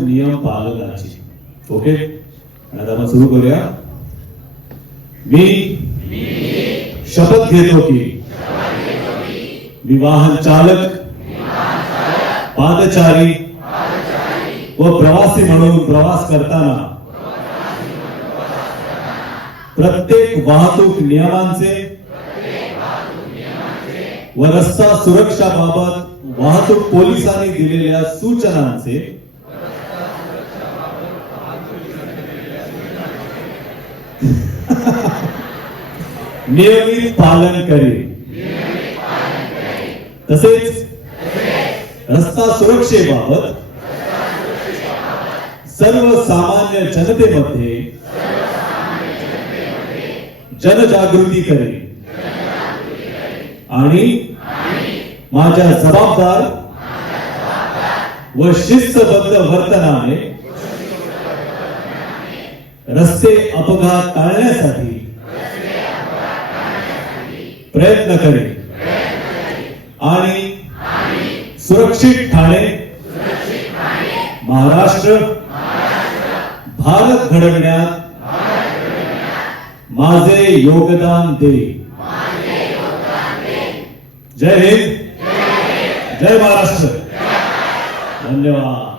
नियम पालनाची. ओके, आता आपण सुरू करूया. मी शपथ घेतो की मी वाहन चालक, पादचारी व प्रवासी म्हणून प्रवास करताना प्रत्येक वाहतूक नियमांचे व रस्ता सुरक्षाबाबत वाहतूक पोलिसांनी दिलेल्या सूचनांचे नियमित पालन करेल. तसेच रस्ता सुरक्षेबाबत सर्वसामान्य जनतेमध्ये जनजागृती करेल आणि माझ्या जबाबदार व शिस्तबद्ध वर्तनाने रस्ते अपघात टाळण्यासाठी प्रयत्न करेल आणि सुरक्षित ठाणे महाराष्ट्र भारत घडवण्यात माझे योगदान देईल. जय हिंद, जय महाराष्ट्र. धन्यवाद.